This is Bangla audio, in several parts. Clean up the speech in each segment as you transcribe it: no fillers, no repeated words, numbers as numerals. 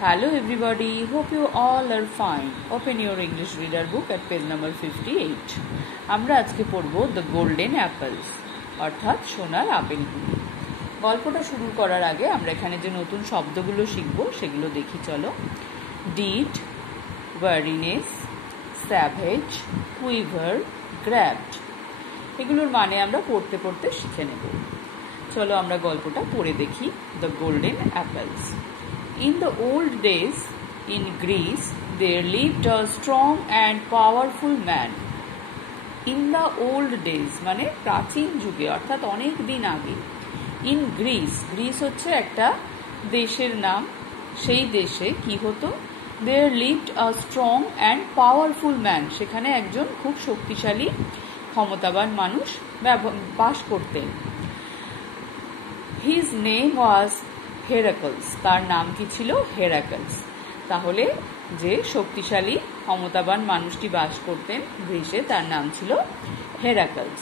Hello everybody, hope you all are fine. Open your English reader book at page number 58. আমরা আজকে পড়ব The Golden Apples অর্থাৎ সোনার আপেলগুলি। গল্পটা শুরু করার আগে আমরা এখানে যে নতুন শব্দগুলো শিখব সেগুলো দেখি চলো। Did, weariness, savage, quiver, grabbed এগুলোর মানে আমরা পড়তে পড়তে শিখে নেব। চলো আমরা গল্পটা পড়ে দেখি The Golden Apples. In the old days, in Greece, there lived a strong and powerful man. In the old days, মানে প্রাচীন যুগে অর্থাৎ অনেক দিন আগে। In Greece, গ্রিস হচ্ছে একটা দেশের নাম। সেই দেশে কি হতো? There lived a strong and powerful man. সেখানে একজন খুব শক্তিশালী ক্ষমতাবান মানুষ বাস করতেন। His name was হেরাকলস। তার নাম কি ছিল? হেরাকলস। তাহলে যে শক্তিশালী ক্ষমতাবান মানুষটি বাস করতেন গ্রিসে তার নাম ছিল হেরাকলস।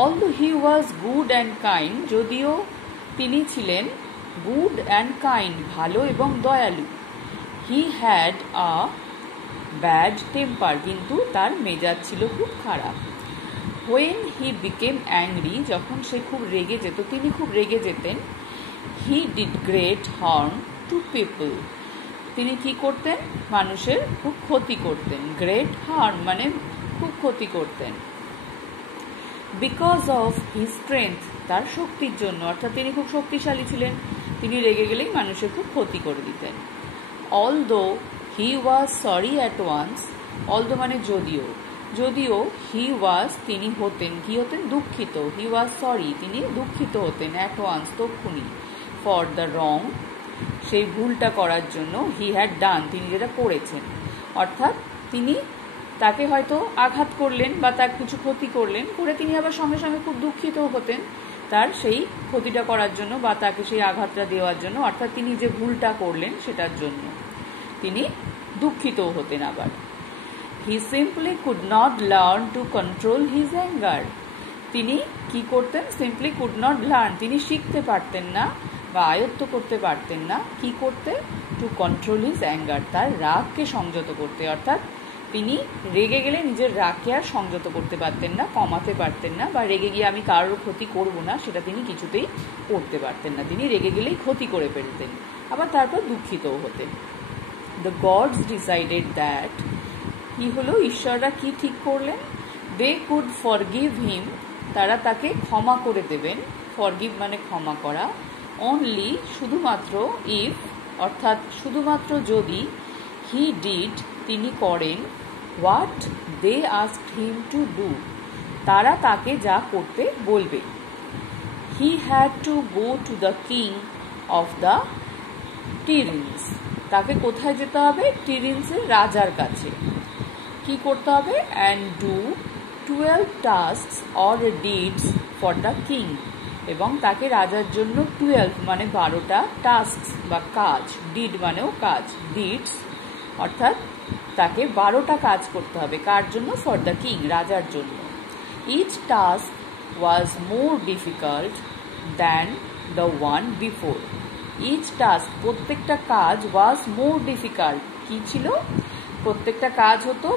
Although he was good and kind, যদিও তিনি ছিলেন গুড অ্যান্ড কাইন্ড, ভালো এবং দয়ালু। He had a bad temper, কিন্তু তার মেজাজ ছিল খুব খারাপ। When he became angry, যখন সে খুব রেগে যেত, তিনি খুব রেগে যেতেন। He did great harm to people. তিনি কি করতেন? মানুষের খুব ক্ষতি করতেন। Great harm মানে খুব ক্ষতি করতেন। Because of his strength, তার শক্তির জন্য, অর্থাৎ তিনি খুব শক্তিশালী ছিলেন, তিনি রেগে গেলেই মানুষের খুব ক্ষতি করে দিতেন। Although he was sorry at once, although মানে যদিও, যদিও he was তিনি হতেন, কি হতেন? দুঃখিত। He was sorry, তিনি দুঃখিত হতেন at once, তক্ষুনি। For the wrong, সেই ভুলটা করার জন্য, he had done, তিনি যেটা করেছেন, অর্থাৎ তিনি তাকে হয়তো আঘাত করলেন বা তার কিছু ক্ষতি করলেন, করে তিনি আবার সঙ্গে সঙ্গে খুব দুঃখিত হতেন তার সেই ক্ষতিটা করার জন্য বা তাকে সেই আঘাতটা দেওয়ার জন্য, অর্থাৎ তিনি যে ভুলটা করলেন সেটার জন্য তিনি দুঃখিত হতেন আবার। He simply could not learn to control his anger. তিনি কি করতেন? Simply could not learn, তিনি শিখতে পারতেন না বা আয়ত্ত করতে পারতেন না। কি করতে? টু কন্ট্রোল হিজ অ্যাঙ্গার, তার রাগকে সংযত করতে, অর্থাৎ তিনি রেগে গেলে নিজের রাগকে আর সংযত করতে পারতেন না, কমাতে পারতেন না, বা রেগে গিয়ে আমি কারোর ক্ষতি করব না সেটা তিনি কিছুতেই করতে পারতেন না। তিনি রেগে গেলেই ক্ষতি করে ফেলতেন, আবার তারপর দুঃখিতও হতেন। দ্য গডস ডিসাইডেড দ্যাট, কি হলো? ঈশ্বররা কি ঠিক করলেন? দে কুড ফরগিভ হিম, তারা তাকে ক্ষমা করে দেবেন। ফরগিভ মানে ক্ষমা করা। অনলি শুধুমাত্র, ইফ অর্থাৎ শুধুমাত্র যদি, হি ডিড তিনি করেন, what they asked him to do তারা তাকে যা করতে বলবে। He had to go to the king of the Tiryns, তাকে কোথায় যেতে হবে? টিরিন্সের রাজার কাছে। কি করতে হবে? And do 12 tasks or deeds for the king, এবং তাকে রাজার জন্য 12 মানে 12টা টাস্ক বা কাজ, ডিড মানেও কাজ, ডিডস অর্থাৎ তাকে 12টা কাজ করতে হবে। কার জন্য? ফর দ্য কিং, রাজার জন্য। Each task was more difficult than the one before. Each task প্রত্যেকটা কাজ, ওয়াজ মোর ডিফিকাল্ট কি ছিল? প্রত্যেকটা কাজ হতো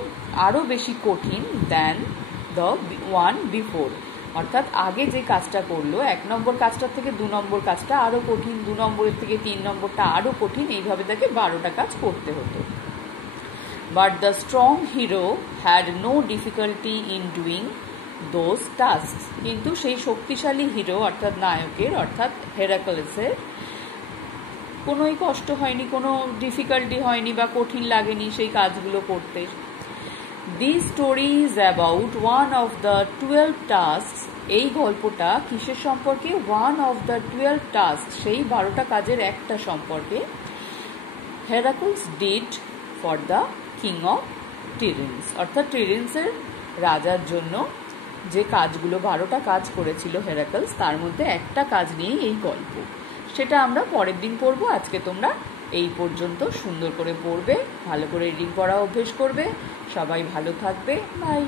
আরও বেশি কঠিন, দ্যান দ্য ওয়ান বিফোর অর্থাৎ আগে যে কাজটা করলো 1 নম্বর কাজটার থেকে 2 নম্বর কাজটা আরও কঠিন, 2 নম্বরের থেকে 3 নম্বরটা আরও কঠিন, এইভাবে তাকে 12টা কাজ করতে হতো। But the strong hero had no difficulty in doing those task, কিন্তু সেই শক্তিশালী হিরো অর্থাৎ নায়কের অর্থাৎ হেরাকলসের কোনোই কষ্ট হয়নি, কোনো ডিফিকাল্টি হয়নি বা কঠিন লাগেনি সেই কাজগুলো করতে। This story is about one of the 12 tasks. এই গল্পটা কিসের সম্পর্কে? One of the 12 tasks, সেই 12টা কাজের একটা সম্পর্কে। Heracles did for the king of Tiryns, অর্থাৎ টিরিন্সের রাজার জন্য যে কাজগুলো 12টা কাজ করেছিল হেরাকলস, তার মধ্যে একটা কাজ নিয়েই এই গল্প। সেটা আমরা পরের দিন পড়বো। আজকে তোমরা এই পর্যন্ত সুন্দর করে পড়বে, ভালো করে রিডিং পড়া অভ্যেস করবে। সবাই ভালো থাকবে। বাই।